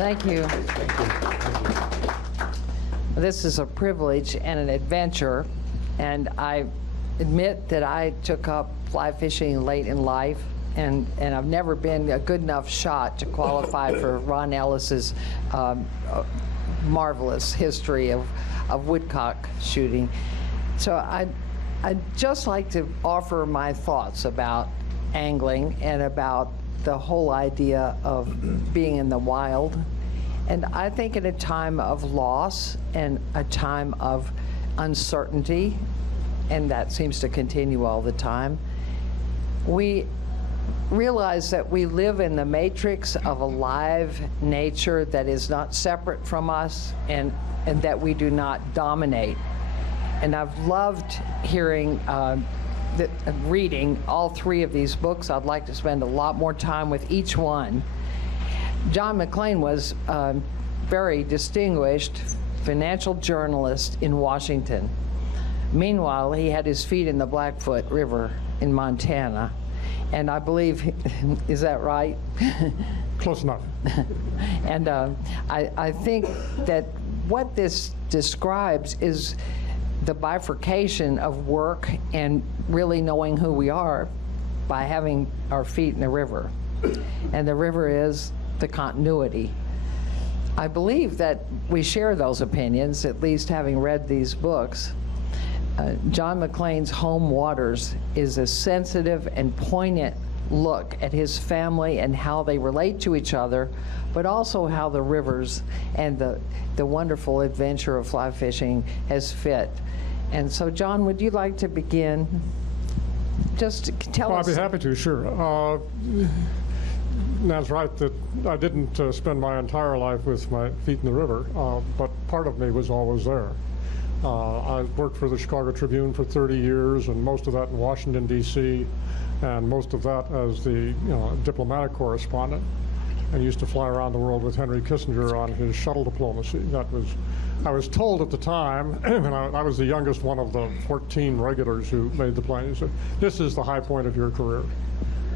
Thank you. This is a privilege and an adventure, and I admit that I took up fly fishing late in life, and I've never been a good enough shot to qualify for Ron Ellis's marvelous history of woodcock shooting. So I'd just like to offer my thoughts about angling and about the whole idea of being in the wild. And I think in a time of loss and a time of uncertainty, and that seems to continue all the time, we realize that we live in the matrix of a live nature that is not separate from us, and that we do not dominate. And I've loved hearing reading all three of these books. I'd like to spend a lot more time with each one. John Maclean was a very distinguished financial journalist in Washington. Meanwhile, he had his feet in the Blackfoot River in Montana. And I believe, is that right? Close enough. And I think that what this describes is the bifurcation of work and really knowing who we are by having our feet in the river. And the river is the continuity. I believe that we share those opinions, at least having read these books. John Maclean's Home Waters is a sensitive and poignant look at his family and how they relate to each other, but also how the rivers and the wonderful adventure of fly fishing has fit. And so, John, would you like to begin? Just tell us. I'd be happy to, sure. Nan's right that I didn't spend my entire life with my feet in the river, but part of me was always there. I worked for the Chicago Tribune for 30 years, and most of that in Washington, D.C., and most of that as the diplomatic correspondent, and used to fly around the world with Henry Kissinger on his shuttle diplomacy. I was told at the time, and I was the youngest one of the 14 regulars who made the plane, he said, "This is the high point of your career.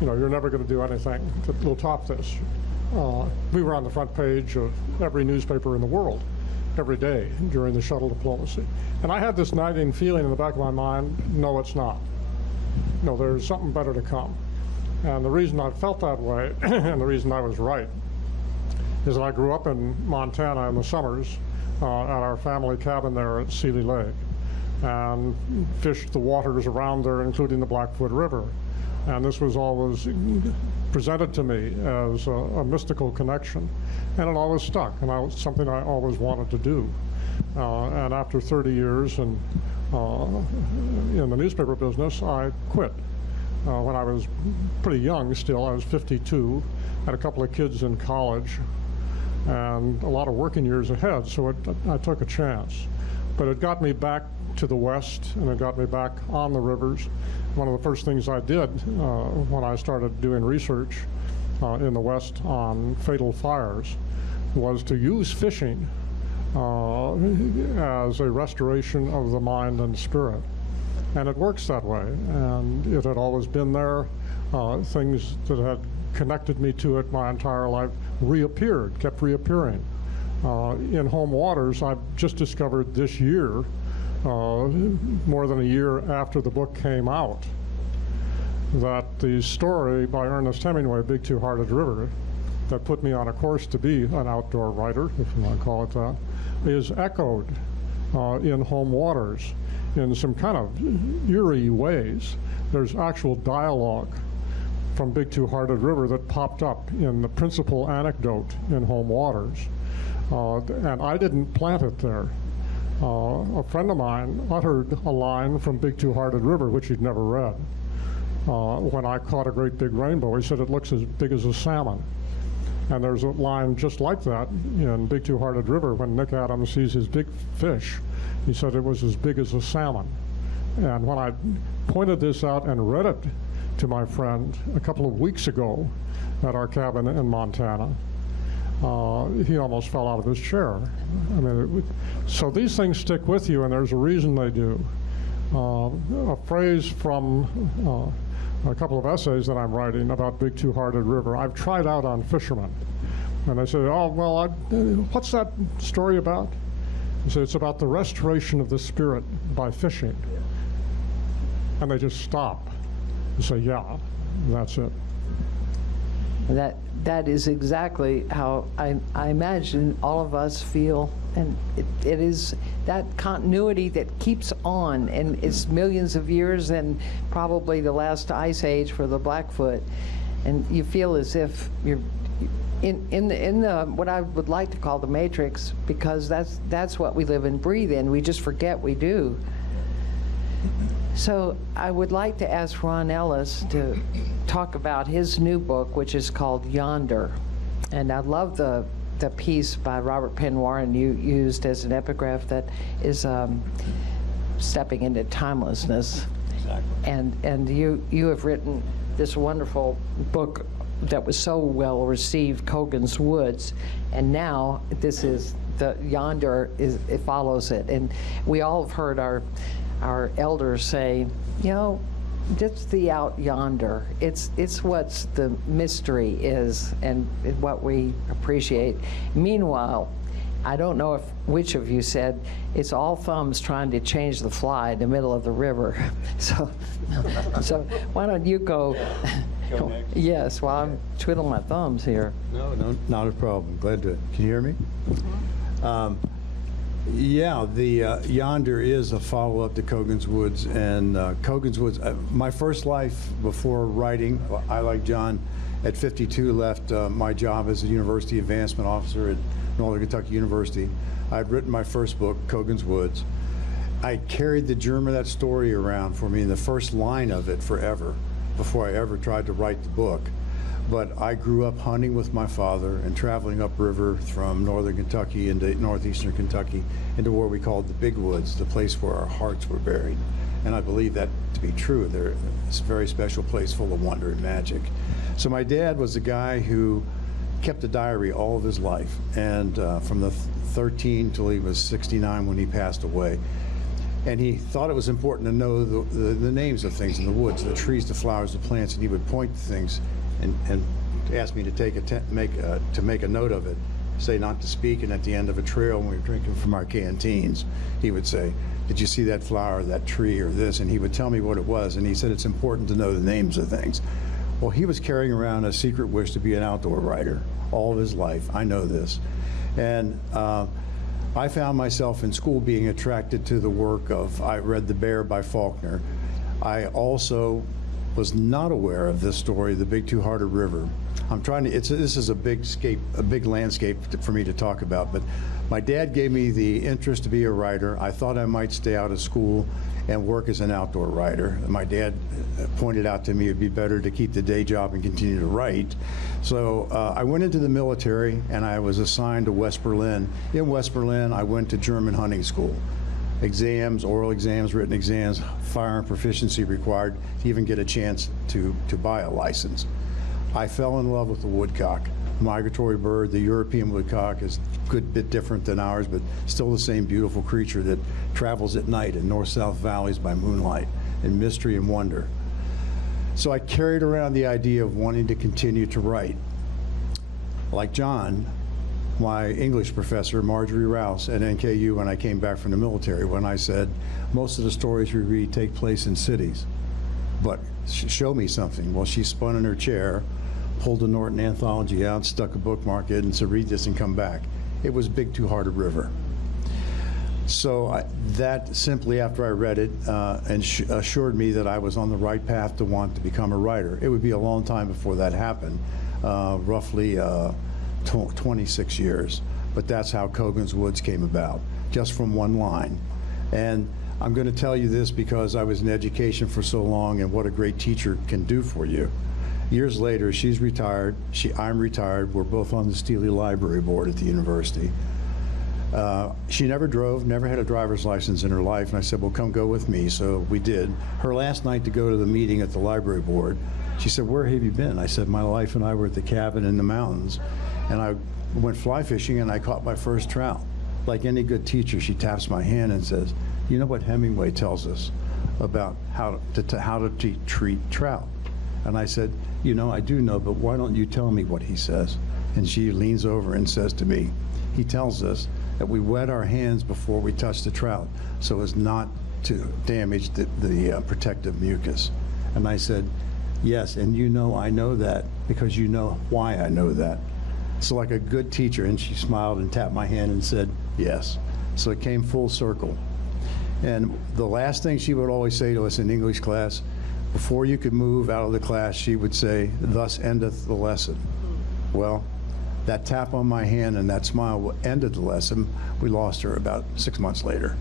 You're never going to do anything that will top this." We were on the front page of every newspaper in the world every day during the shuttle diplomacy. And I had this nagging feeling in the back of my mind, no, it's not. No, there's something better to come. And the reason I felt that way, and the reason I was right, is that I grew up in Montana in the summers at our family cabin there at Seeley Lake, and fished the waters around there, including the Blackfoot River. And this was always presented to me as a mystical connection, and it always stuck, and it was something I always wanted to do. And after 30 years in the newspaper business, I quit. When I was pretty young still, I was 52, had a couple of kids in college, and a lot of working years ahead, so I took a chance. But it got me back to the West, and it got me back on the rivers. One of the first things I did when I started doing research in the West on fatal fires was to use fishing as a restoration of the mind and spirit. And it works that way, and it had always been there. Things that had connected me to it my entire life reappeared, kept reappearing. In Home Waters, I've just discovered this year, more than a year after the book came out, that the story by Ernest Hemingway, Big Two-Hearted River, that put me on a course to be an outdoor writer, if you want to call it that, is echoed in Home Waters in some kind of eerie ways. There's actual dialogue from Big Two-Hearted River that popped up in the principal anecdote in Home Waters. And I didn't plant it there. A friend of mine uttered a line from Big Two-Hearted River, which he'd never read. When I caught a great big rainbow, he said it looks as big as a salmon. And there's a line just like that in Big Two-Hearted River when Nick Adams sees his big fish. He said it was as big as a salmon. And when I pointed this out and read it to my friend a couple of weeks ago at our cabin in Montana, he almost fell out of his chair. I mean, so these things stick with you, and there's a reason they do. A phrase from a couple of essays that I'm writing about Big Two-Hearted River, I've tried out on fishermen. And I said, oh, well, what's that story about? He said, it's about the restoration of the spirit by fishing. And they just stop and say, yeah, that's it. That is exactly how I imagine all of us feel, and it is that continuity that keeps on, and it's millions of years and probably the last ice age for the Blackfoot, and you feel as if you're in the what I would like to call the matrix, because that's what we live and breathe in. We just forget we do. So I would like to ask Ron Ellis to talk about his new book, which is called Yonder. And I love the piece by Robert Penn Warren you used as an epigraph that is stepping into timelessness. Exactly. And you have written this wonderful book that was so well received, Kogan's Woods, and now this is the Yonder it follows it. And we all have heard our elders say, you know, it's the out yonder. It's what's the mystery is and what we appreciate. Meanwhile, I don't know which of you said, it's all thumbs trying to change the fly in the middle of the river. So why don't you go next? Yes, while I'm twiddling my thumbs here. No, not a problem. Glad to. Can you hear me? Yeah, the Yonder is a follow-up to Kogan's Woods, and Kogan's Woods, my first life before writing, I, like John, at 52 left my job as a university advancement officer at Northern Kentucky University. I'd written my first book, Kogan's Woods. I carried the germ of that story around for me in the first line of it forever, before I ever tried to write the book. But I grew up hunting with my father and traveling upriver from northern Kentucky into northeastern Kentucky into what we called the Big Woods, the place where our hearts were buried. And I believe that to be true. It's a very special place full of wonder and magic. So my dad was a guy who kept a diary all of his life, and from the 13 till he was 69 when he passed away. And he thought it was important to know the names of things in the woods, the trees, the flowers, the plants, and he would point to things and ask me to make a note of it, say not to speak, and at the end of a trail when we were drinking from our canteens, he would say, did you see that flower, that tree, or this? And he would tell me what it was, and he said it's important to know the names of things. Well, he was carrying around a secret wish to be an outdoor writer all of his life. I know this. And I found myself in school being attracted to the work of, I read The Bear by Faulkner. I also was not aware of this story, the Big Two-Hearted River. I'm trying to, this is a big landscape for me to talk about, but my dad gave me the interest to be a writer. I thought I might stay out of school and work as an outdoor writer. My dad pointed out to me it'd be better to keep the day job and continue to write. So I went into the military and I was assigned to West Berlin. In West Berlin, I went to German hunting school. Exams, oral exams, written exams, firearm proficiency required to even get a chance to buy a license. I fell in love with the woodcock. Migratory bird, the European woodcock is a good bit different than ours, but still the same beautiful creature that travels at night in north-south valleys by moonlight in mystery and wonder. So I carried around the idea of wanting to continue to write. Like John, my English professor, Marjorie Rouse, at NKU when I came back from the military, when I said, most of the stories we read take place in cities, but show me something. Well, she spun in her chair, pulled a Norton anthology out, stuck a bookmark in, and said, read this and come back. It was Big Two-Hearted River. So that simply after I read it assured me that I was on the right path to want to become a writer. It would be a long time before that happened, roughly 26 years. But that's how Kogan's Woods came about, just from one line. And I'm going to tell you this because I was in education for so long and what a great teacher can do for you. Years later, she's retired, I'm retired, we're both on the Steely Library Board at the university. She never drove, never had a driver's license in her life, and I said, well, come go with me, so we did. Her last night to go to the meeting at the library board, she said, where have you been? I said, my wife and I were at the cabin in the mountains, and I went fly fishing and I caught my first trout. Like any good teacher, she taps my hand and says, you know what Hemingway tells us about how to treat trout? And I said, you know, I do know, but why don't you tell me what he says? And she leans over and says to me, he tells us that we wet our hands before we touch the trout so as not to damage the protective mucus. And I said, yes, and you know I know that because you know why I know that. So like a good teacher, and she smiled and tapped my hand and said, yes. So it came full circle. And the last thing she would always say to us in English class, before you could move out of the class, she would say, thus endeth the lesson. Well, that tap on my hand and that smile ended the lesson. We lost her about 6 months later.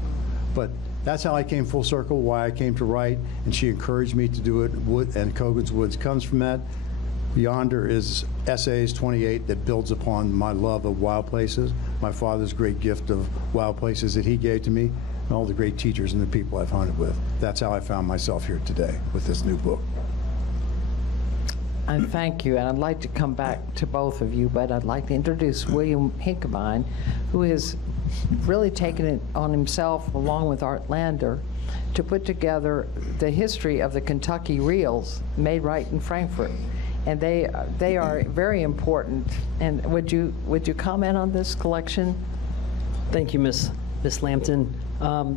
But that's how I came full circle, why I came to write, and she encouraged me to do it, and Cogan's Woods comes from that. Yonder is Essays 28 that builds upon my love of wild places, my father's great gift of wild places that he gave to me, and all the great teachers and the people I've hunted with. That's how I found myself here today with this new book. And thank you, and I'd like to come back to both of you, but I'd like to introduce William Hinkebein, who has really taken it on himself, along with Art Lander, to put together the history of the Kentucky reels made right in Frankfurt. And they are very important. And would you comment on this collection? Thank you, Miss Lampton. A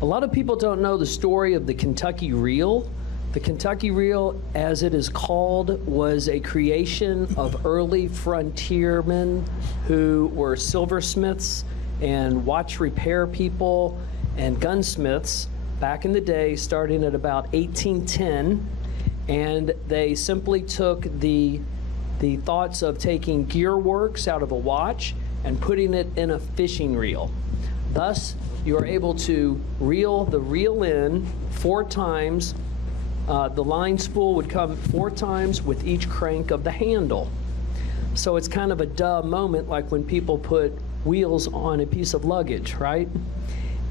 lot of people don't know the story of the Kentucky reel. The Kentucky reel, as it is called, was a creation of early frontiermen who were silversmiths and watch repair people and gunsmiths back in the day, starting at about 1810. And they simply took the thoughts of taking gear works out of a watch and putting it in a fishing reel. Thus, you are able to reel the reel in 4 times. The line spool would come 4 times with each crank of the handle. So it's kind of a duh moment, like when people put wheels on a piece of luggage, right?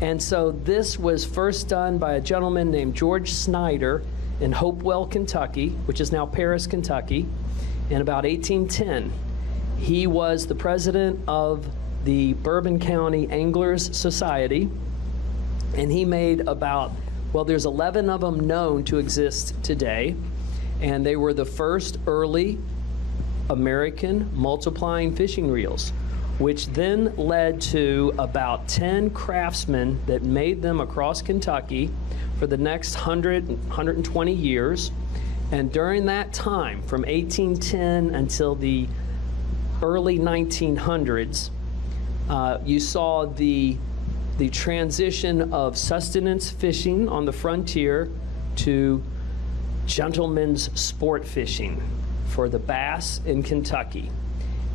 And so this was first done by a gentleman named George Snyder in Hopewell, Kentucky, which is now Paris, Kentucky, in about 1810. He was the president of the Bourbon County Anglers Society, and he made about, well, there's 11 of them known to exist today, and they were the first early American multiplying fishing reels, which then led to about 10 craftsmen that made them across Kentucky for the next 120 years. And during that time, from 1810 until the early 1900s, you saw the transition of sustenance fishing on the frontier to gentlemen's sport fishing for the bass in Kentucky.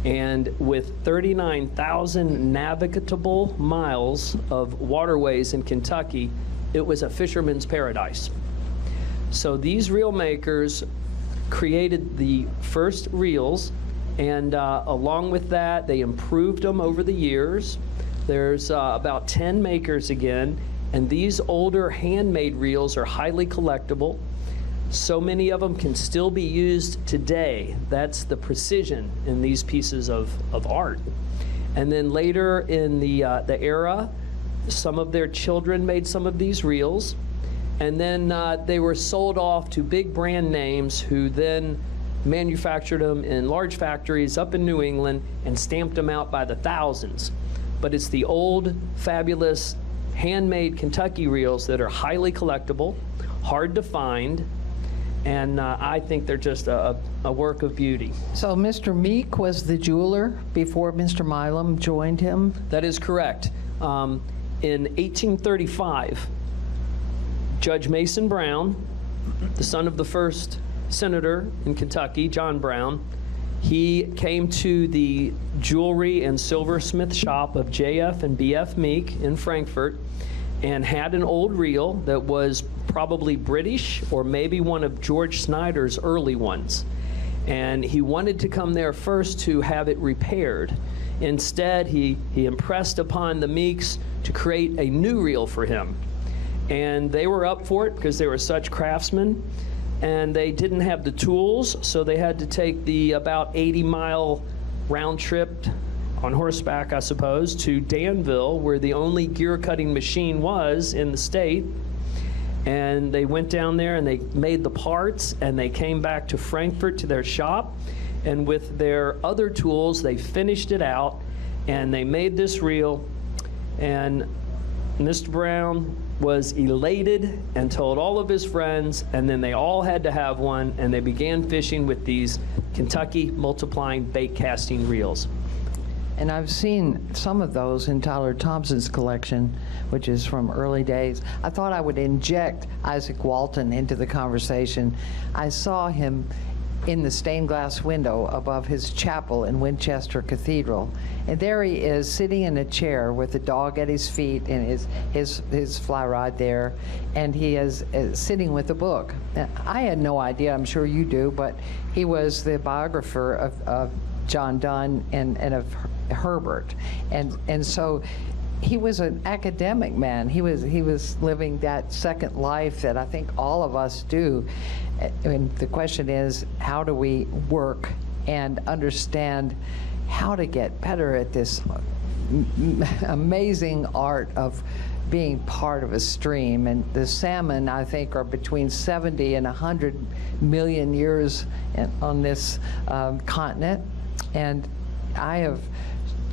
And with 39,000 navigable miles of waterways in Kentucky, it was a fisherman's paradise. So these reel makers created the first reels, and along with that, they improved them over the years. There's about 10 makers again, and these older handmade reels are highly collectible. So many of them can still be used today. That's the precision in these pieces of art. And then later in the era, some of their children made some of these reels, and then they were sold off to big brand names who then manufactured them in large factories up in New England and stamped them out by the thousands. But it's the old, fabulous, handmade Kentucky reels that are highly collectible, hard to find, and I think they're just a work of beauty. So Mr. Meek was the jeweler before Mr. Milam joined him? That is correct. In 1835, Judge Mason Brown, the son of the first senator in Kentucky, John Brown, he came to the jewelry and silversmith shop of J.F. and B.F. Meek in Frankfurt and had an old reel that was probably British or maybe one of George Snyder's early ones. And he wanted to come there first to have it repaired. Instead, he impressed upon the Meeks to create a new reel for him. And they were up for it because they were such craftsmen. And they didn't have the tools, so they had to take the about 80-mile round trip on horseback, I suppose, to Danville, where the only gear cutting machine was in the state. And they went down there and they made the parts, and they came back to Frankfurt to their shop, and with their other tools, they finished it out, and they made this reel, and Mr. Brown was elated and told all of his friends, and then they all had to have one, and they began fishing with these Kentucky multiplying bait casting reels. And I've seen some of those in Tyler Thompson's collection, which is from early days. I thought I would inject Isaac Walton into the conversation. I saw him in the stained glass window above his chapel in Winchester Cathedral. And there he is sitting in a chair with a dog at his feet and his fly rod there, and he is sitting with a book. Now, I had no idea, I'm sure you do, but he was the biographer of John Donne and of Herbert. And so he was an academic man. He was living that second life that I think all of us do. And the question is, how do we work and understand how to get better at this amazing art of being part of a stream? And the salmon, I think, are between 70 and 100 million years on this continent. And I have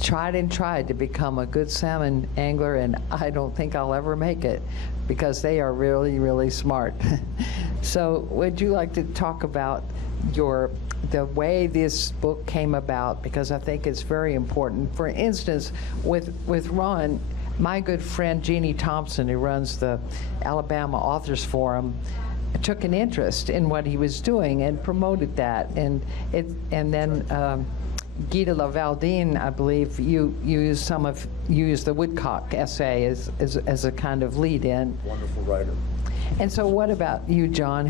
tried and tried to become a good salmon angler, and I don't think I'll ever make it because they are really, really smart. So would you like to talk about the way this book came about? Because I think it's very important. For instance, with Ron, my good friend Jeannie Thompson, who runs the Alabama Authors Forum, took an interest in what he was doing and promoted that. And then Guida Lavaldine, I believe, you used the Woodcock essay as a kind of lead-in. Wonderful writer. And so what about you, John?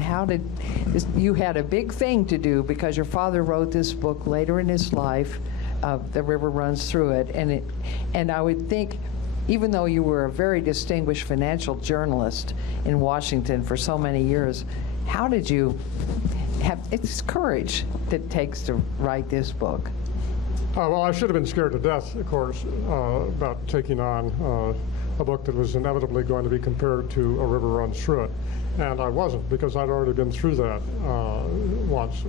You had a big thing to do because your father wrote this book later in his life, The River Runs Through It, and I would think, even though you were a very distinguished financial journalist in Washington for so many years, how did you have, it's courage that it takes to write this book? Well, I should have been scared to death, of course, about taking on a book that was inevitably going to be compared to A River Runs Through It. And I wasn't, because I'd already been through that once,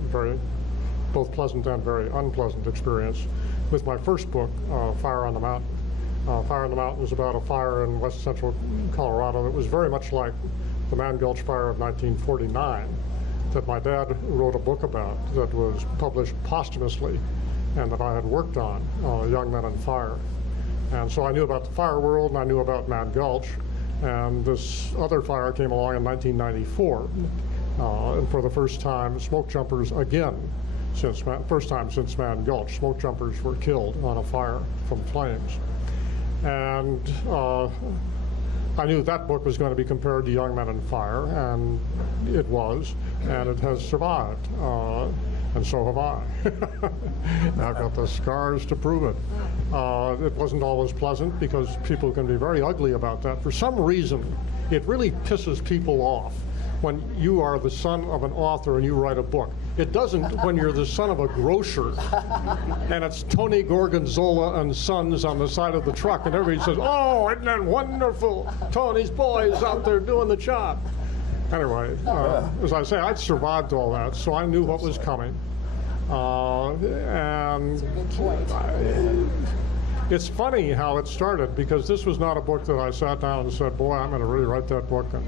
both pleasant and very unpleasant experience with my first book, Fire on the Mountain. Fire on the Mountain was about a fire in west central Colorado that was very much like the Man Gulch Fire of 1949 that my dad wrote a book about that was published posthumously and that I had worked on, Young Men on Fire. And so I knew about the fire world, and I knew about Man Gulch. And this other fire came along in 1994. And for the first time, smoke jumpers again, first time since Man Gulch, smoke jumpers were killed on a fire from flames. And I knew that book was going to be compared to Young Men on Fire, and it was, and it has survived. And so have I. I've got the scars to prove it. It wasn't always pleasant because people can be very ugly about that. For some reason, it really pisses people off when you are the son of an author and you write a book. It doesn't when you're the son of a grocer and it's Tony Gorgonzola and Sons on the side of the truck and everybody says, "Oh, isn't that wonderful? Tony's boy is out there doing the job." Anyway, as I say, I'd survived all that, so I knew what was coming. And it's funny how it started, because this was not a book that I sat down and said, boy, I'm going to really write that book, and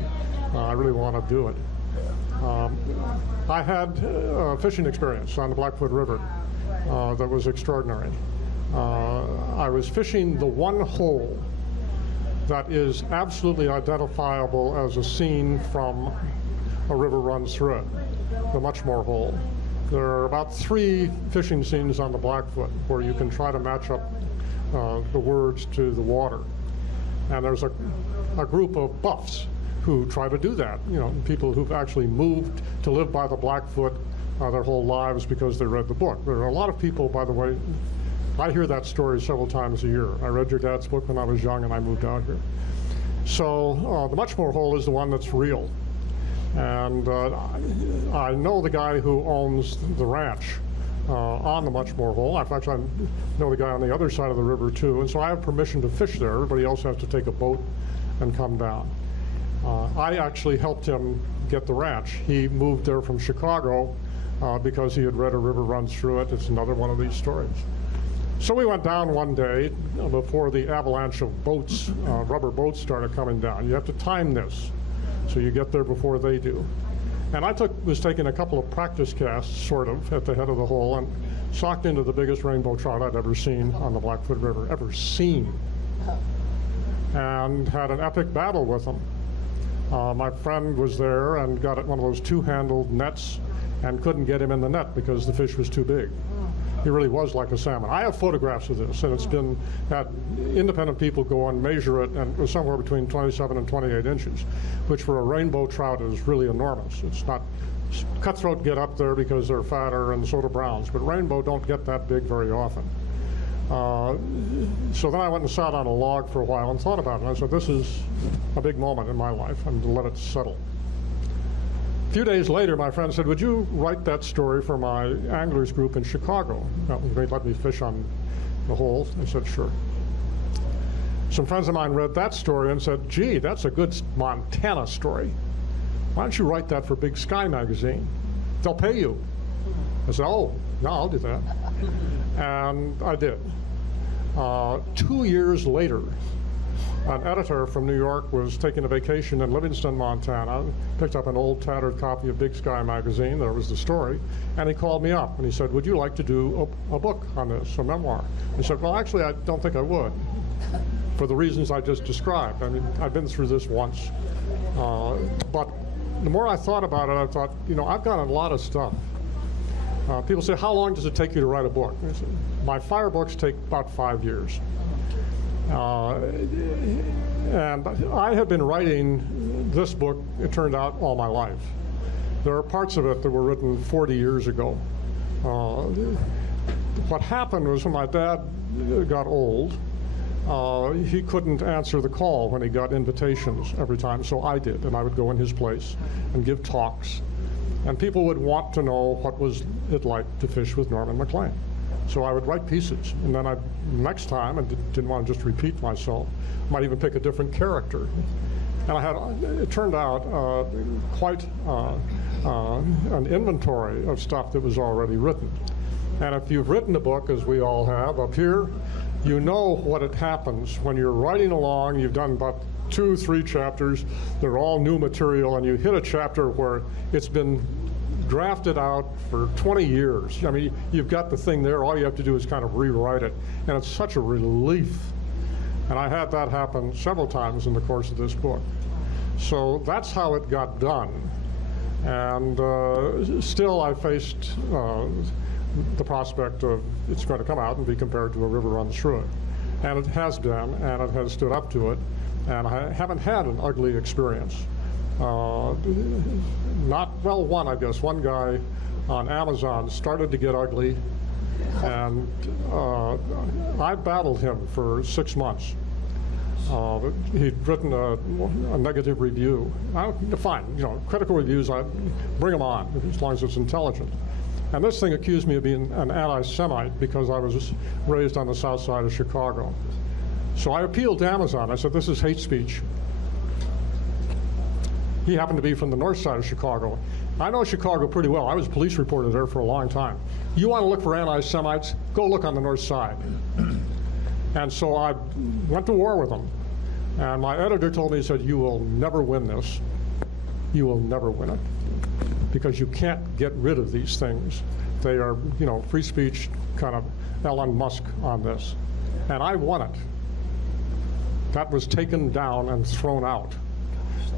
I really want to do it. I had a fishing experience on the Blackfoot River that was extraordinary. I was fishing the one hole that is absolutely identifiable as a scene from A River Runs Through It, the Muchmore Hole. There are about 3 fishing scenes on the Blackfoot where you can try to match up the words to the water. And there's a group of buffs who try to do that, people who've actually moved to live by the Blackfoot their whole lives because they read the book. There are a lot of people, by the way, I hear that story several times a year. I read your dad's book when I was young and I moved out here. So the Muchmore Hole is the one that's real. And I know the guy who owns the ranch on the Muchmore Hole. In fact, I know the guy on the other side of the river too. And so I have permission to fish there. Everybody else has to take a boat and come down. I actually helped him get the ranch. He moved there from Chicago because he had read A River Runs Through It. It's another one of these stories. So we went down one day before the avalanche of boats, rubber boats started coming down. You have to time this, so you get there before they do. And I was taking a couple of practice casts, sort of, at the head of the hole, and socked into the biggest rainbow trout I'd ever seen on the Blackfoot River, ever seen, and had an epic battle with them. My friend was there and got one of those two-handled nets and couldn't get him in the net because the fish was too big. He really was like a salmon. I have photographs of this, and it's been had independent people go and measure it, and it was somewhere between 27 and 28 inches, which for a rainbow trout is really enormous. It's not, cutthroat get up there because they're fatter, and so do browns, but rainbow don't get that big very often. So then I went and sat on a log for a while and thought about it. And I said, this is a big moment in my life, and to let it settle. A few days later, my friend said, would you write that story for my anglers group in Chicago? They let me fish on the hole. I said, sure. Some friends of mine read that story and said, gee, that's a good Montana story. Why don't you write that for Big Sky magazine? They'll pay you. I said, oh, no, I'll do that. And I did. 2 years later, an editor from New York was taking a vacation in Livingston, Montana, picked up an old tattered copy of Big Sky magazine. There was the story, and he called me up and he said, would you like to do a book on this, a memoir? I said, well, actually, I don't think I would, for the reasons I just described. I mean, I've been through this once. But the more I thought about it, I thought, you know, I've got a lot of stuff. People say, how long does it take you to write a book? I said, my fire books take about 5 years. And I have been writing this book, it turned out, all my life. There are parts of it that were written 40 years ago. What happened was when my dad got old, he couldn't answer the call when he got invitations every time, so I did, and I would go in his place and give talks. And people would want to know what was it like to fish with Norman Maclean. So I would write pieces, and then next time, I didn't want to just repeat myself, might even pick a different character. And it turned out, quite an inventory of stuff that was already written. And if you've written a book, as we all have up here, you know what it happens when you're writing along. You've done about 2, 3 chapters, they're all new material, and you hit a chapter where it's been drafted out for 20 years. I mean, you've got the thing there, all you have to do is kind of rewrite it, and it's such a relief. And I had that happen several times in the course of this book. So that's how it got done. And still I faced the prospect of it's going to come out and be compared to A River Runs Through It. And it has been, and it has stood up to it. And I haven't had an ugly experience. One, I guess. One guy on Amazon started to get ugly, and I battled him for 6 months. He'd written a negative review. Fine, you know, critical reviews, I bring them on, as long as it's intelligent. And this thing accused me of being an anti-Semite because I was raised on the south side of Chicago. So I appealed to Amazon. I said, this is hate speech. He happened to be from the north side of Chicago. I know Chicago pretty well. I was a police reporter there for a long time. You want to look for anti-Semites? Go look on the north side. And so I went to war with him. And my editor told me, he said, you will never win this. You will never win it. Because you can't get rid of these things. They are, you know, free speech, kind of Elon Musk on this. And I won it. That was taken down and thrown out.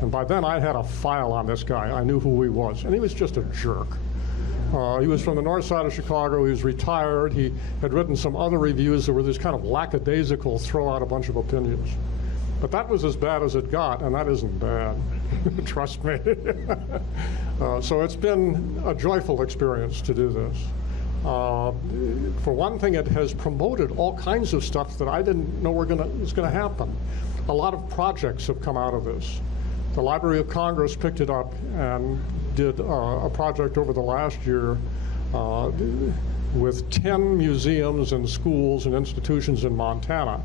And by then I had a file on this guy. I knew who he was, and he was just a jerk. He was from the north side of Chicago. He was retired. He had written some other reviews that were this kind of lackadaisical, throw out a bunch of opinions. But that was as bad as it got, and that isn't bad. Trust me. So it's been a joyful experience to do this. For one thing, it has promoted all kinds of stuff that I didn't know was going to happen. A lot of projects have come out of this. The Library of Congress picked it up and did a project over the last year with 10 museums and schools and institutions in Montana,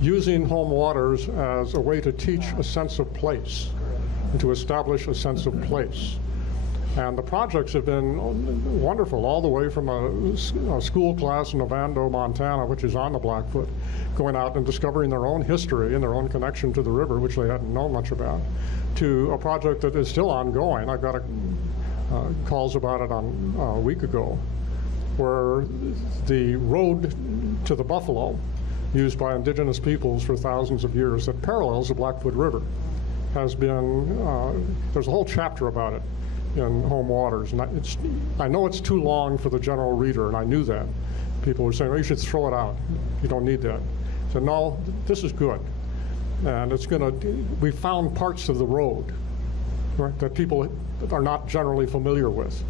using home waters as a way to teach a sense of place and to establish a sense of place. And the projects have been wonderful, all the way from a school class in Ovando, Montana, which is on the Blackfoot, going out and discovering their own history and their own connection to the river, which they hadn't known much about, to a project that is still ongoing. I got calls about it a week ago, where the road to the Buffalo, used by indigenous peoples for thousands of years, that parallels the Blackfoot River, has been, there's a whole chapter about it in Home Waters. And I know it's too long for the general reader, and I knew that. People were saying, well, you should throw it out. You don't need that. I said, no, this is good. And it's going to, we found parts of the road, right, that people are not generally familiar with.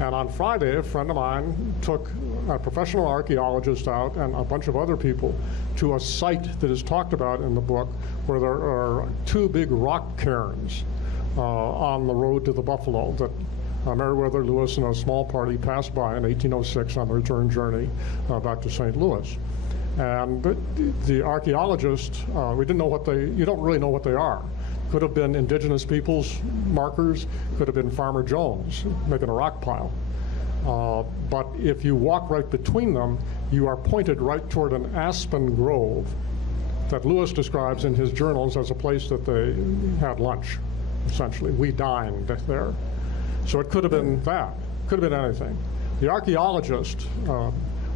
And on Friday, a friend of mine took a professional archaeologist out and a bunch of other people to a site that is talked about in the book, where there are 2 big rock cairns on the road to the Buffalo that Meriwether Lewis and a small party passed by in 1806 on the return journey back to St. Louis. And the archaeologist, we didn't know what you don't really know what they are. Could have been indigenous peoples' markers, could have been Farmer Jones making a rock pile. But if you walk right between them, you are pointed right toward an aspen grove that Lewis describes in his journals as a place that they had lunch, essentially. We dined there. So it could have been that, could have been anything. The archaeologist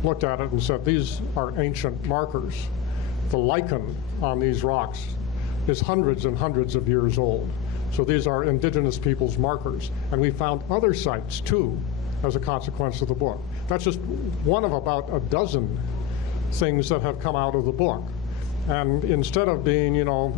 looked at it and said, these are ancient markers. The lichen on these rocks is hundreds and hundreds of years old. So these are indigenous people's markers. And we found other sites too, as a consequence of the book. That's just one of about a dozen things that have come out of the book. And instead of being, you know,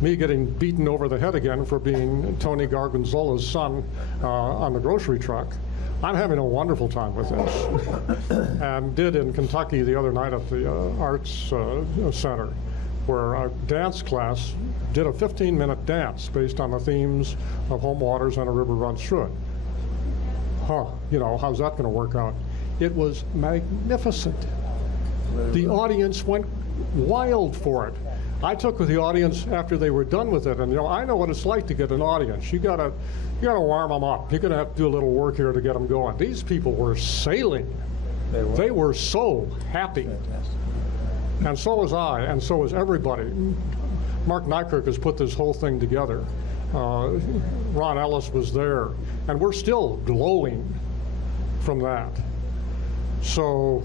me getting beaten over the head again for being Tony Gargonzola's son on the grocery truck, I'm having a wonderful time with this. And did in Kentucky the other night at the Arts Center, where a dance class did a 15-minute dance based on the themes of Home Waters and A River Runs Through It. You know, how's that going to work out? It was magnificent. The audience went wild for it. I took with the audience after they were done with it, and you know, I know what it's like to get an audience. You gotta warm them up. You're gonna have to do a little work here to get them going. These people were sailing. They were so happy. Fantastic. And so was I, and so was everybody. Mark Nykirk has put this whole thing together. Ron Ellis was there, and we're still glowing from that. So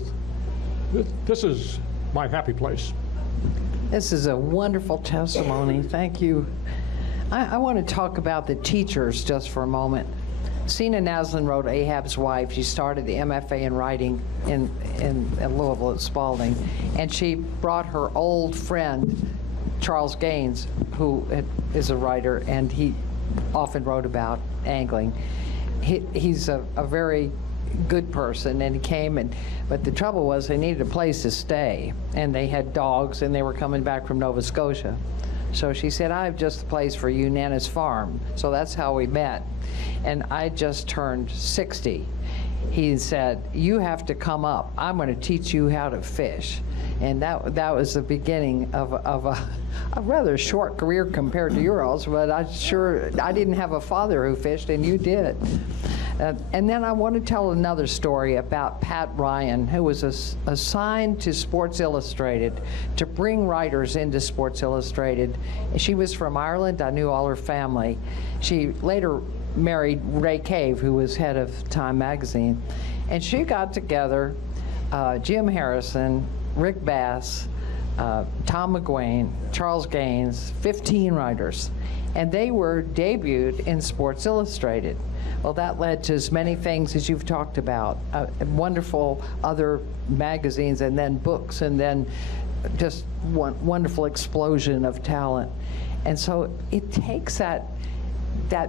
this is my happy place. This is a wonderful testimony. Thank you. I want to talk about the teachers just for a moment. Sina Naslin wrote Ahab's Wife. She started the MFA in writing in Louisville at Spalding. And she brought her old friend, Charles Gaines, who is a writer, and he often wrote about angling. He's a very good person, and he came, but the trouble was they needed a place to stay, and they had dogs, and they were coming back from Nova Scotia. So she said, I have just a place for you, Nana's Farm. So that's how we met. And I just turned 60. He said, you have to come up. I'm going to teach you how to fish. And that was the beginning of a rather short career compared to yours, but I didn't have a father who fished, and you did. And then I want to tell another story about Pat Ryan, who was assigned to Sports Illustrated to bring writers into Sports Illustrated. She was from Ireland. I knew all her family. She later married Ray Cave, who was head of Time magazine. And she got together Jim Harrison, Rick Bass, Tom McGuane, Charles Gaines, 15 writers. And they were debuted in Sports Illustrated. Well, that led to as many things as you've talked about, wonderful other magazines, and then books, and then just one wonderful explosion of talent. And so it takes that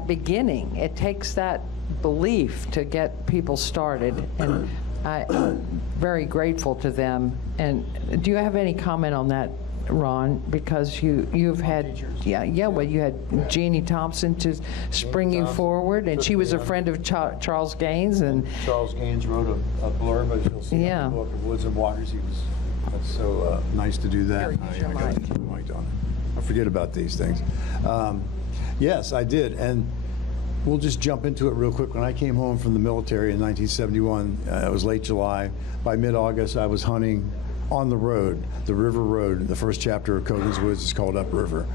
beginning, it takes that belief to get people started, and I'm very grateful to them. And do you have any comment on that, Ron? Because you've had, well, you had Jeannie Thompson to spring you forward, and she was a friend of Charles Gaines. And Charles Gaines wrote a blurb, as you'll see in the book of Woods and Waters. That's so nice to do that. I got to keep my mic on. I forget about these things. Yes, I did. And we'll just jump into it real quick. When I came home from the military in 1971, it was late July. By mid-August, I was hunting on the road, the River Road. The first chapter of Cogan's Woods is called Upriver.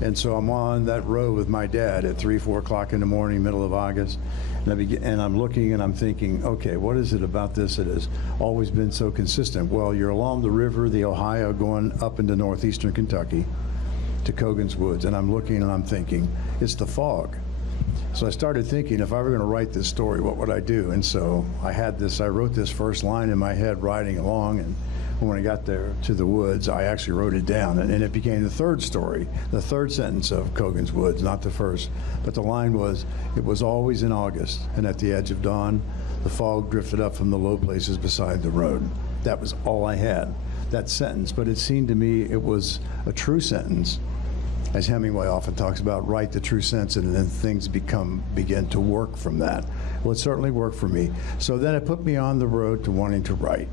And so I'm on that road with my dad at 3, 4 o'clock in the morning, middle of August. And I'm looking and I'm thinking, okay, what is it about this that has always been so consistent? Well, you're along the river, the Ohio, going up into northeastern Kentucky to Cogan's Woods. And I'm looking and I'm thinking, it's the fog. So I started thinking, if I were going to write this story, what would I do? And so I wrote this first line in my head riding along, and when I got there to the woods, I actually wrote it down, and it became the third story, the third sentence of Cogan's Woods, not the first. But the line was, it was always in August, and at the edge of dawn, the fog drifted up from the low places beside the road. That was all I had, that sentence, but it seemed to me it was a true sentence. As Hemingway often talks about, write the true sense, and then things begin to work from that. Well, it certainly worked for me. So then it put me on the road to wanting to write.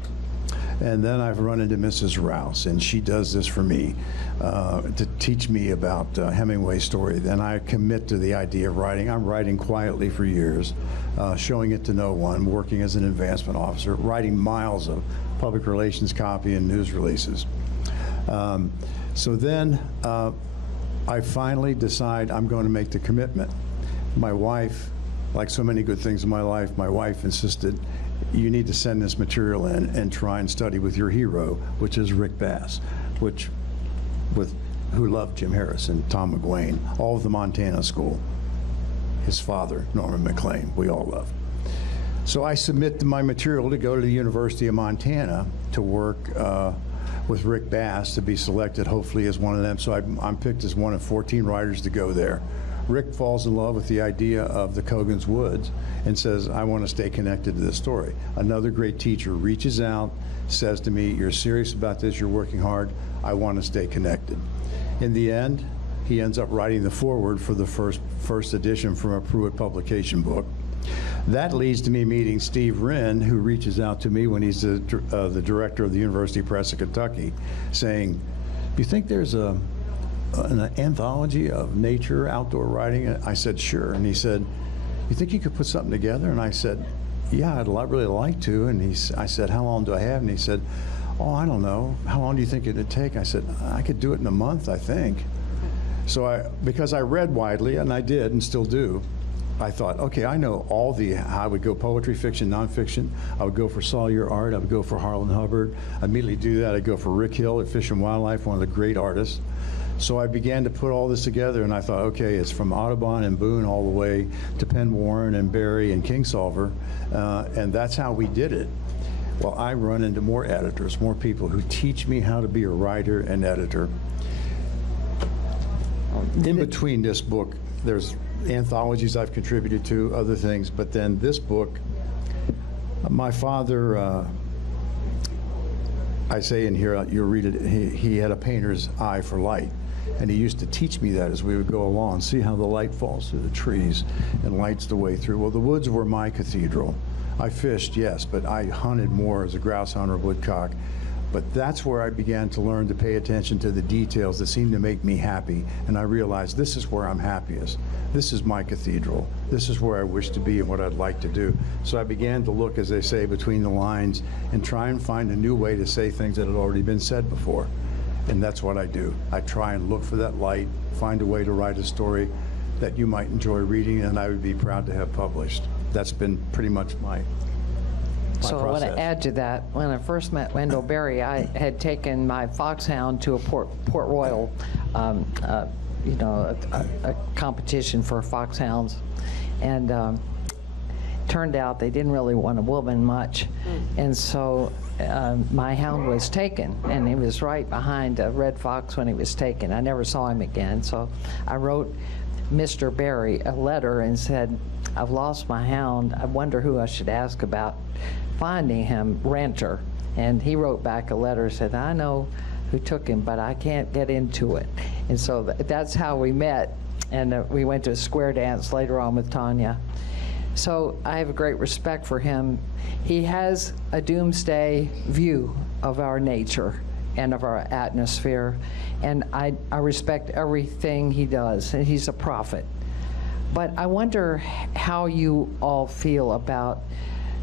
And then I've run into Mrs. Rouse, and she does this for me to teach me about Hemingway's story. Then I commit to the idea of writing. I'm writing quietly for years, showing it to no one, working as an advancement officer, writing miles of public relations copy and news releases. So then I finally decide I'm going to make the commitment. My wife, like so many good things in my life, my wife insisted, you need to send this material in and try and study with your hero, which is Rick Bass, who loved Jim Harris and Tom McGuane, all of the Montana school. His father, Norman Maclean, we all loved. So I submit my material to go to the University of Montana to work with Rick Bass to be selected, hopefully, as one of them. So I'm picked as one of 14 writers to go there. Rick falls in love with the idea of the Cogan's Woods and says, I want to stay connected to this story. Another great teacher reaches out, says to me, you're serious about this, you're working hard, I want to stay connected. In the end, he ends up writing the foreword for the first edition from a Pruitt publication book. That leads to me meeting Steve Wren, who reaches out to me when he's the director of the University Press of Kentucky, saying, do you think there's an anthology of nature, outdoor writing? I said, sure. And he said, you think you could put something together? And I said, yeah, I'd really like to. And I said, how long do I have? And he said, oh, I don't know. How long do you think it'd take? I said, I could do it in a month, I think. So because I read widely, and I did and still do, I thought, okay, I know I would go poetry, fiction, nonfiction. I would go for Sawyer art. I would go for Harlan Hubbard. I immediately do that. I'd go for Rick Hill at Fish and Wildlife, one of the great artists. So I began to put all this together, and I thought, okay, it's from Audubon and Boone all the way to Penn Warren and Barry and Kingsolver, and that's how we did it. Well, I run into more editors, more people who teach me how to be a writer and editor. In between this book, there's anthologies I've contributed to, other things, but then this book, my father, I say in here, you'll read it, he had a painter's eye for light. And he used to teach me that as we would go along, see how the light falls through the trees and lights the way through. Well, the woods were my cathedral. I fished, yes, but I hunted more as a grouse hunter, woodcock. But that's where I began to learn to pay attention to the details that seemed to make me happy. And I realized this is where I'm happiest. This is my cathedral. This is where I wish to be and what I'd like to do. So I began to look, as they say, between the lines and try and find a new way to say things that had already been said before. And that's what I do. I try and look for that light, find a way to write a story that you might enjoy reading and I would be proud to have published. That's been pretty much my So I want to add to that. When I first met Wendell Berry, I had taken my foxhound to a Port Royal, a competition for foxhounds, and turned out they didn't really want a woman much, and so my hound was taken, and he was right behind a red fox when he was taken. I never saw him again, so I wrote Mr. Berry a letter and said, I've lost my hound. I wonder who I should ask about finding him, Renter. And he wrote back a letter, said, I know who took him, but I can't get into it. And so that's how we met. And we went to a square dance later on with Tanya. So I have a great respect for him. He has a doomsday view of our nature and of our atmosphere, and I respect everything he does, and he's a prophet. But I wonder how you all feel about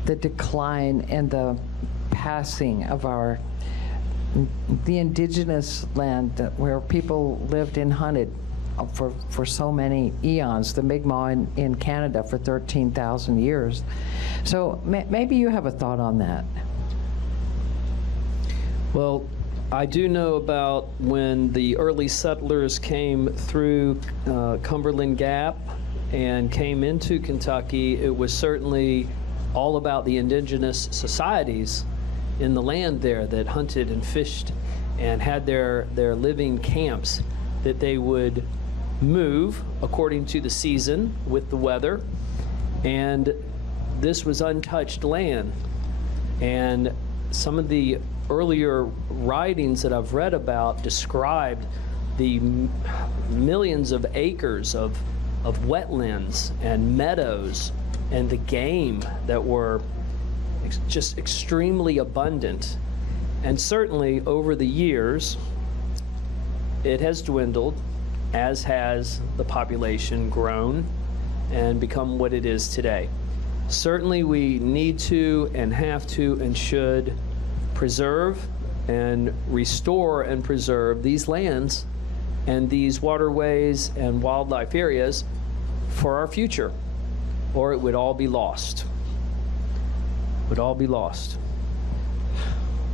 the decline and the passing of the indigenous land where people lived and hunted for so many eons, the Mi'kmaq in Canada for 13,000 years. So maybe you have a thought on that. Well, I do know about when the early settlers came through Cumberland Gap and came into Kentucky. It was certainly all about the indigenous societies in the land there that hunted and fished and had their living camps, that they would move according to the season with the weather. And this was untouched land. And some of the earlier writings that I've read about described the millions of acres of wetlands and meadows and the game that were just extremely abundant. And certainly over the years, it has dwindled, as has the population grown and become what it is today. Certainly we need to and have to and should preserve and restore and preserve these lands and these waterways and wildlife areas for our future, or it would all be lost. Would all be lost.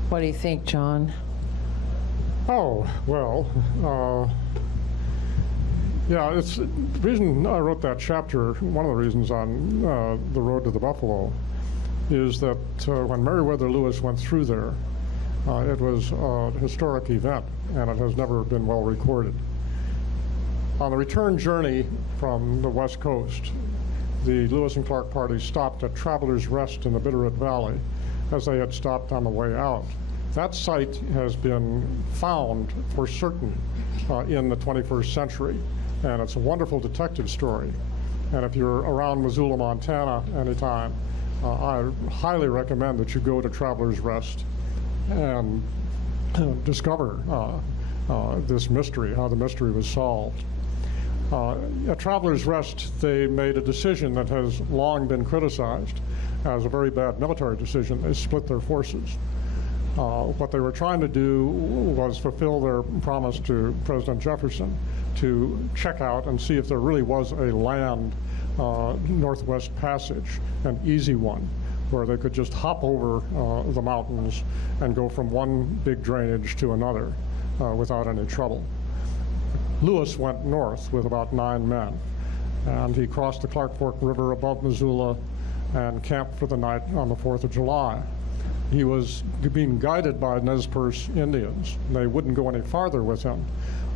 What do you think, John? Oh, well, yeah, it's the reason I wrote that chapter, one of the reasons on the road to the Buffalo, is that when Meriwether Lewis went through there, it was a historic event, and it has never been well recorded. On the return journey from the West Coast, the Lewis and Clark party stopped at Travelers Rest in the Bitterroot Valley, as they had stopped on the way out. That site has been found for certain in the 21st century, and it's a wonderful detective story. And if you're around Missoula, Montana anytime, I highly recommend that you go to Travelers Rest and discover this mystery, how the mystery was solved. At Travelers Rest, they made a decision that has long been criticized as a very bad military decision. They split their forces. What they were trying to do was fulfill their promise to President Jefferson to check out and see if there really was a land Northwest Passage, an easy one, where they could just hop over the mountains and go from one big drainage to another without any trouble. Lewis went north with about 9 men, and he crossed the Clark Fork River above Missoula and camped for the night on the 4th of July. He was being guided by Nez Perce Indians. They wouldn't go any farther with him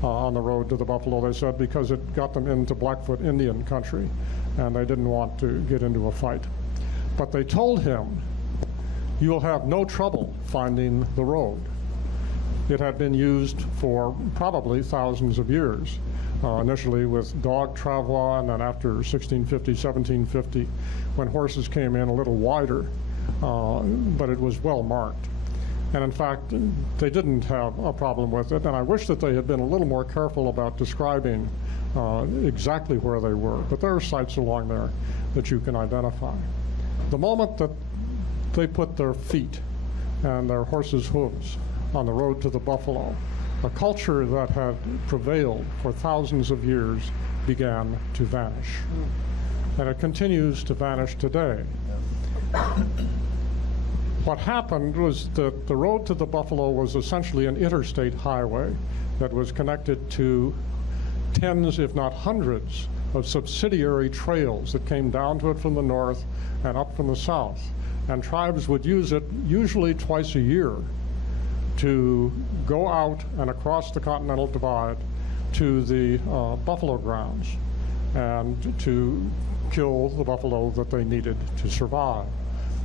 on the road to the Buffalo, they said, because it got them into Blackfoot Indian country, and they didn't want to get into a fight. But they told him, "You'll have no trouble finding the road." It had been used for probably thousands of years, initially with dog travois, and then after 1650, 1750, when horses came in a little wider, but it was well marked. And in fact, they didn't have a problem with it, and I wish that they had been a little more careful about describing exactly where they were, but there are sites along there that you can identify. The moment that they put their feet and their horses' hooves on the road to the Buffalo, a culture that had prevailed for thousands of years began to vanish. And it continues to vanish today. What happened was that the road to the Buffalo was essentially an interstate highway that was connected to tens, if not hundreds, of subsidiary trails that came down to it from the north and up from the south. And tribes would use it usually twice a year to go out and across the Continental Divide to the buffalo grounds and to kill the buffalo that they needed to survive.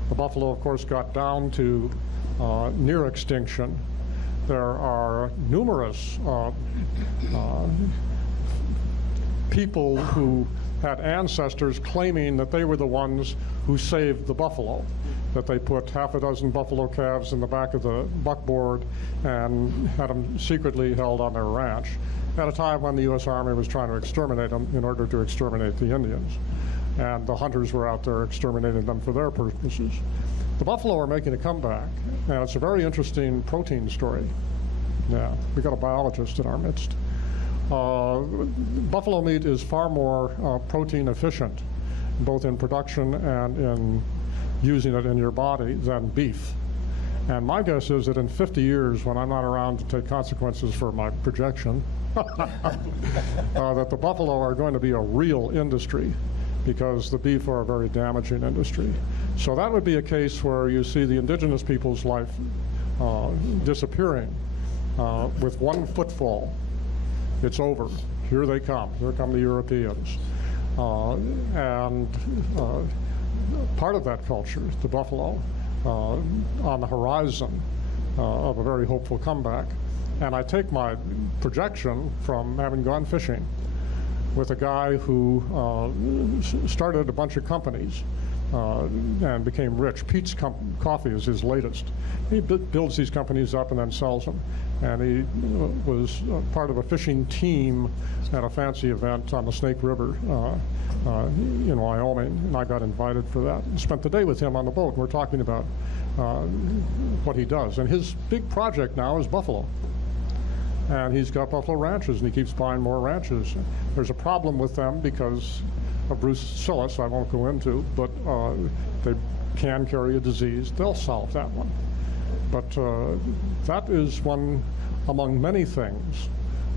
The buffalo, of course, got down to near extinction. There are numerous people who had ancestors claiming that they were the ones who saved the buffalo. that they put half a dozen buffalo calves in the back of the buckboard and had them secretly held on their ranch at a time when the U.S. Army was trying to exterminate them in order to exterminate the Indians. And the hunters were out there exterminating them for their purposes. The buffalo are making a comeback, and it's a very interesting protein story. Yeah, we got a biologist in our midst. Buffalo meat is far more protein efficient, both in production and in using it in your body, than beef. And my guess is that in 50 years, when I'm not around to take consequences for my projection, that the buffalo are going to be a real industry, because the beef are a very damaging industry. So that would be a case where you see the indigenous people's life disappearing with one footfall. It's over. Here they come. Here come the Europeans. And part of that culture, the buffalo, on the horizon of a very hopeful comeback. And I take my projection from having gone fishing with a guy who started a bunch of companies and became rich. Pete's Coffee is his latest. He builds these companies up and then sells them. And he was part of a fishing team at a fancy event on the Snake River in Wyoming, and I got invited for that. And spent the day with him on the boat. We're talking about what he does. And his big project now is buffalo. And he's got buffalo ranches, and he keeps buying more ranches. There's a problem with them because of brucellosis, I won't go into, but they can carry a disease. They'll solve that one. But that is one among many things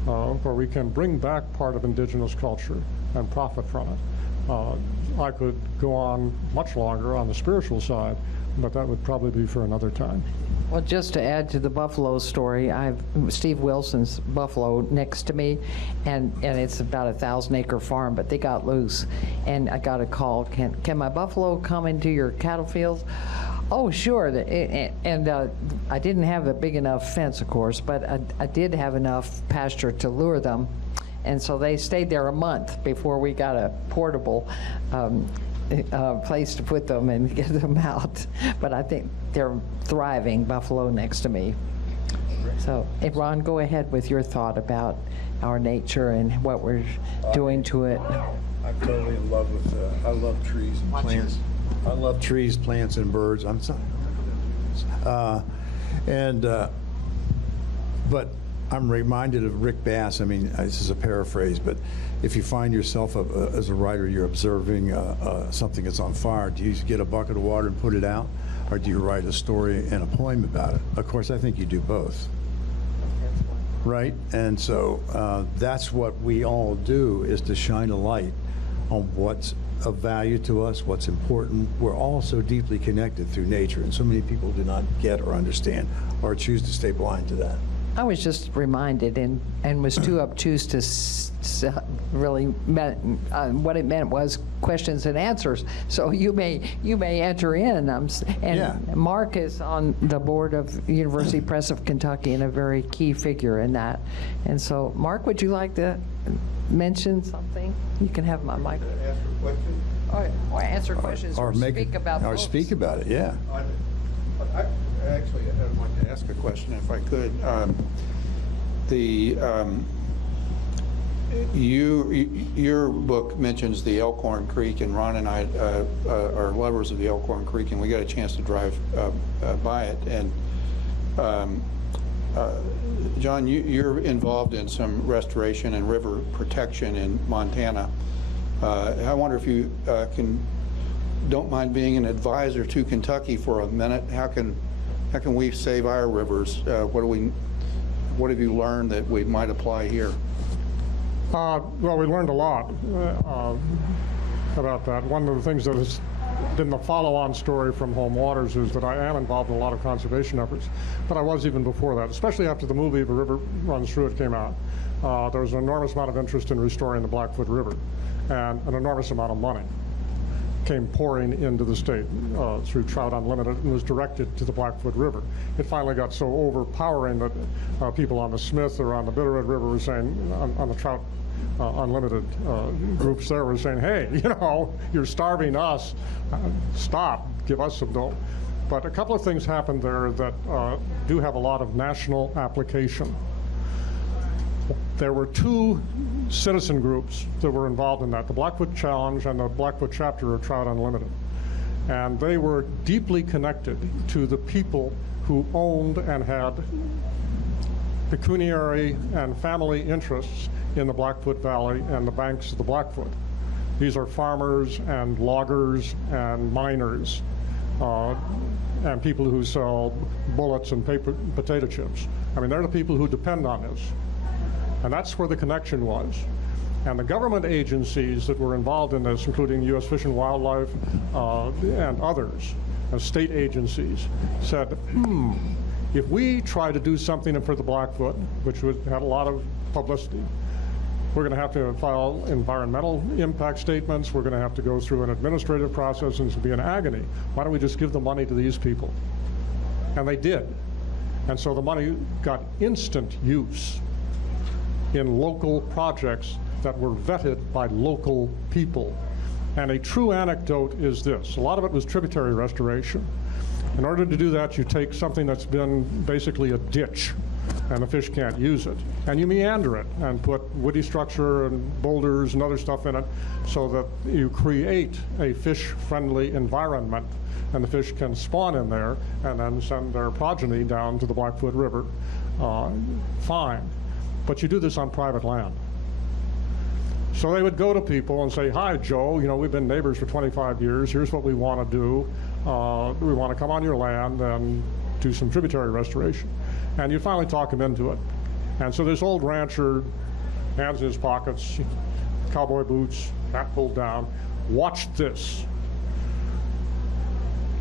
where we can bring back part of indigenous culture and profit from it. I could go on much longer on the spiritual side, but that would probably be for another time. Well, just to add to the buffalo story, I have Steve Wilson's buffalo next to me, and it's about a 1,000-acre farm, but they got loose, and I got a call, can my buffalo come into your cattle fields? Oh, sure. And I didn't have a big enough fence, of course, but I did have enough pasture to lure them, and so they stayed there a month before we got a portable place to put them and get them out. But I think they're thriving, buffalo next to me. So, hey, Ron, go ahead with your thought about our nature and what we're doing to it. I'm totally in love with, I love trees and plants. I love trees, plants, and birds. I'm sorry. But I'm reminded of Rick Bass. I mean, this is a paraphrase, but if you find yourself as a writer, you're observing something that's on fire, do you get a bucket of water and put it out? Or do you write a story and a poem about it? Of course, I think you do both. Right? And so that's what we all do, is to shine a light on what's of value to us, what's important. We're all so deeply connected through nature, and so many people do not get or understand or choose to stay blind to that. I was just reminded and was too obtuse to really what it meant was questions and answers. So you may enter in. Yeah. Mark is on the board of University Press of Kentucky and a very key figure in that. And so, Mark, would you like to mention something? You can have my mic. Ask a question? Or answer questions or speak about or books. speak about it. Yeah. Actually, I'd like to ask a question if I could. Your book mentions the Elkhorn Creek, and Ron and I are lovers of the Elkhorn Creek, and we got a chance to drive by it. And John, you're involved in some restoration and river protection in Montana. I wonder if you don't mind being an advisor to Kentucky for a minute. How can we save our rivers? What have you learned that we might apply here? Well, we learned a lot about that. One of the things that has been the follow-on story from Home Waters is that I am involved in a lot of conservation efforts, but I was even before that, especially after the movie The River Runs Through It came out. There was an enormous amount of interest in restoring the Blackfoot River and an enormous amount of money. came pouring into the state through Trout Unlimited and was directed to the Blackfoot River. It finally got so overpowering that people on the Smith or on the Bitterroot River were saying, on the Trout Unlimited groups there were saying, hey, you know, you're starving us, stop, give us some dough. But a couple of things happened there that do have a lot of national application. There were two citizen groups that were involved in that, the Blackfoot Challenge and the Blackfoot chapter of Trout Unlimited. And they were deeply connected to the people who owned and had pecuniary and family interests in the Blackfoot Valley and the banks of the Blackfoot. These are farmers and loggers and miners and people who sell bullets and potato chips. I mean, they're the people who depend on this. And that's where the connection was. And the government agencies that were involved in this, including U.S. Fish and Wildlife and others, state agencies, said, if we try to do something for the Blackfoot, which had a lot of publicity, we're going to have to file environmental impact statements, we're going to have to go through an administrative process, and it's going to be an agony. Why don't we just give the money to these people? And they did. And so the money got instant use in local projects that were vetted by local people. And a true anecdote is this. A lot of it was tributary restoration. In order to do that, you take something that's been basically a ditch, and the fish can't use it, and you meander it and put woody structure and boulders and other stuff in it so that you create a fish-friendly environment, and the fish can spawn in there and then send their progeny down to the Blackfoot River. Fine. But you do this on private land. So they would go to people and say, hi, Joe, you know, we've been neighbors for 25 years. Here's what we want to do. We want to come on your land and do some tributary restoration. And you finally talk them into it. And so this old rancher, hands in his pockets, cowboy boots, hat pulled down, watched this.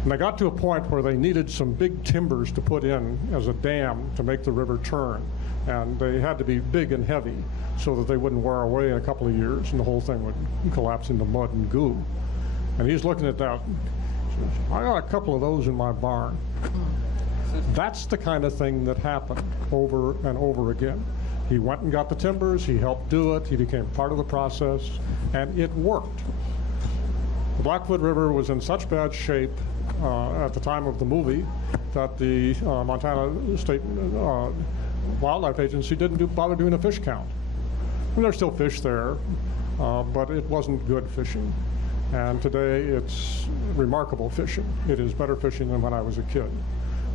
And they got to a point where they needed some big timbers to put in as a dam to make the river turn. And they had to be big and heavy so that they wouldn't wear away in a couple of years and the whole thing would collapse into mud and goo. And he's looking at that. He says, I got a couple of those in my barn. That's the kind of thing that happened over and over again. He went and got the timbers, he helped do it, he became part of the process, and it worked. The Blackfoot River was in such bad shape at the time of the movie that the Montana State Wildlife Agency didn't bother doing a fish count. And there's still fish there, but it wasn't good fishing. And today it's remarkable fishing. It is better fishing than when I was a kid.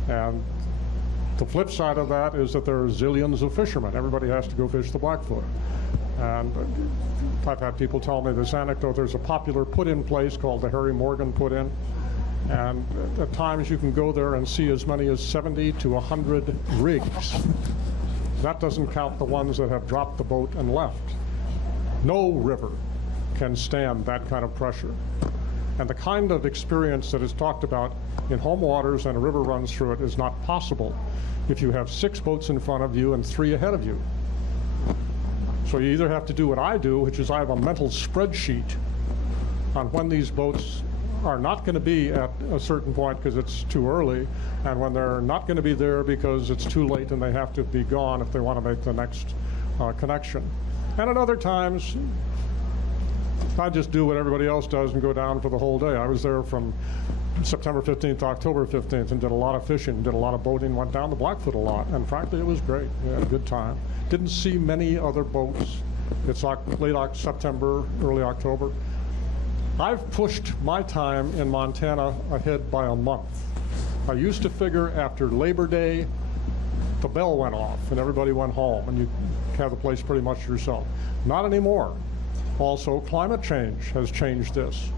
And the flip side of that is that there are zillions of fishermen. Everybody has to go fish the Blackfoot. And I've had people tell me this anecdote. There's a popular put-in place called the Harry Morgan put-in. And at times you can go there and see as many as 70 to 100 rigs. That doesn't count the ones that have dropped the boat and left. No river can stand that kind of pressure. And the kind of experience that is talked about in home waters and a river runs through it is not possible if you have 6 boats in front of you and 3 ahead of you. So you either have to do what I do, which is I have a mental spreadsheet on when these boats are not going to be at a certain point because it's too early, and when they're not going to be there because it's too late and they have to be gone if they want to make the next connection. And at other times, I just do what everybody else does and go down for the whole day. I was there from September 15th to October 15th and did a lot of fishing, did a lot of boating, went down the Blackfoot a lot, and frankly, it was great. We had a good time. Didn't see many other boats. It's late September, early October. I've pushed my time in Montana ahead by a month. I used to figure after Labor Day, the bell went off and everybody went home and you have the place pretty much yourself. Not anymore. Also, climate change has changed this,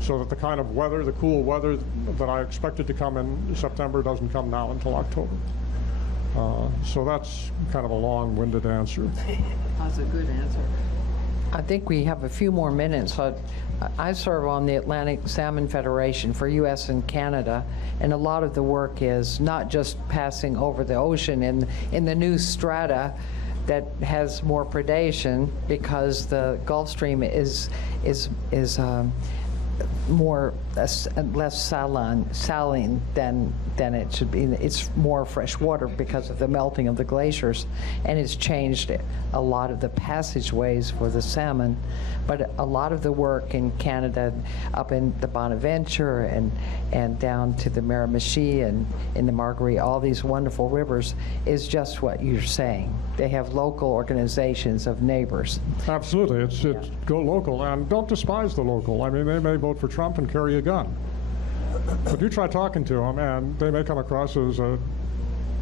so that the kind of weather, the cool weather that I expected to come in September doesn't come now until October. So that's kind of a long-winded answer. That's a good answer. I think we have a few more minutes. I serve on the Atlantic Salmon Federation for U.S. and Canada, and a lot of the work is not just passing over the ocean in the new strata that has more predation because the Gulf Stream is more less saline than it should be. It's more fresh water because of the melting of the glaciers, and it's changed a lot of the passageways for the salmon. But a lot of the work in Canada, up in the Bonaventure and down to the Miramichi and in the Marguerite, all these wonderful rivers, is just what you're saying. They have local organizations of neighbors. Absolutely. It's go local, and don't despise the local. I mean, they may vote for Trump and carry a gun. But you try talking to them, and they may come across as a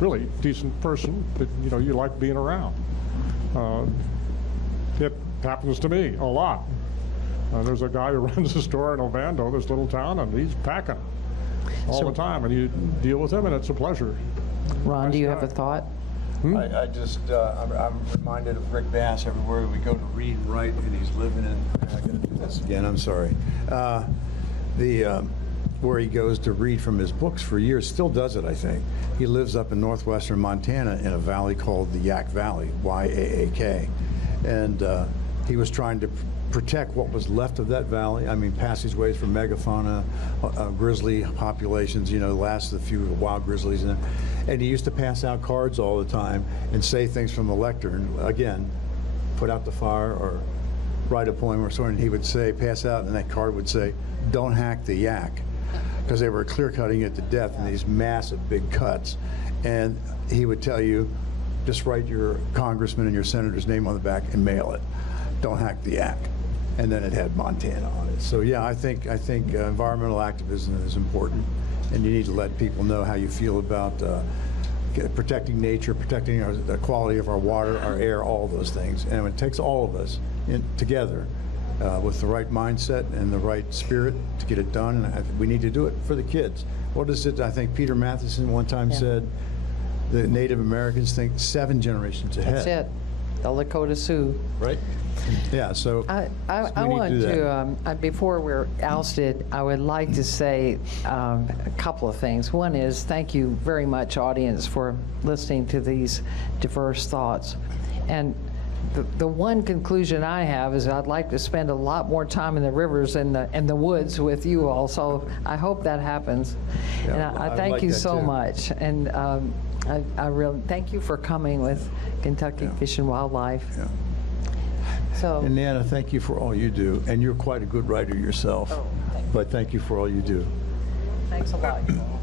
really decent person that, you know, you like being around. It happens to me a lot. There's a guy who runs a store in Ovando, this little town, and he's packing all the time, and you deal with him, and it's a pleasure. Ron, do you have guy. a thought? I just, I'm reminded of Rick Bass everywhere we go to read and write, and he's living in, I gotta do this again, I'm sorry. Where he goes to read from his books for years, still does it, I think. He lives up in northwestern Montana in a valley called the Yak Valley, Y-A-A-K. And he was trying to protect what was left of that valley. I mean, passageways for megafauna, grizzly populations, you know, the last of the few wild grizzlies. And he used to pass out cards all the time and say things from the lectern. Again, put out the fire or write a poem or something. He would say, pass out, and that card would say, don't hack the yak. Because they were clear cutting it to death in these massive big cuts. And he would tell you, just write your congressman and your senator's name on the back and mail it. Don't hack the yak. And then it had Montana on it. So yeah, I think environmental activism is important, and you need to let people know how you feel about protecting nature, protecting the quality of our water, our air, all those things. And it takes all of us together with the right mindset and the right spirit to get it done. And we need to do it for the kids. What is it? I think Peter Matheson one time said, the Native Americans think 7 generations ahead. That's it. The Lakota Sioux. Right? Yeah, so I we need want do to, before we're ousted, I would like to say a couple of things. One is, thank you very much, audience, for listening to these diverse thoughts. And the one conclusion I have is I'd like to spend a lot more time in the rivers and the woods with you all. So I hope that happens. Yeah, And I I would thank like you that so too. much. And I really thank you for coming with Kentucky Fish and Wildlife. Yeah. So. And Nana, thank you for all you do. And you're quite a good writer yourself. Oh, thank you. But thank you for all you do. Thanks a lot, you all.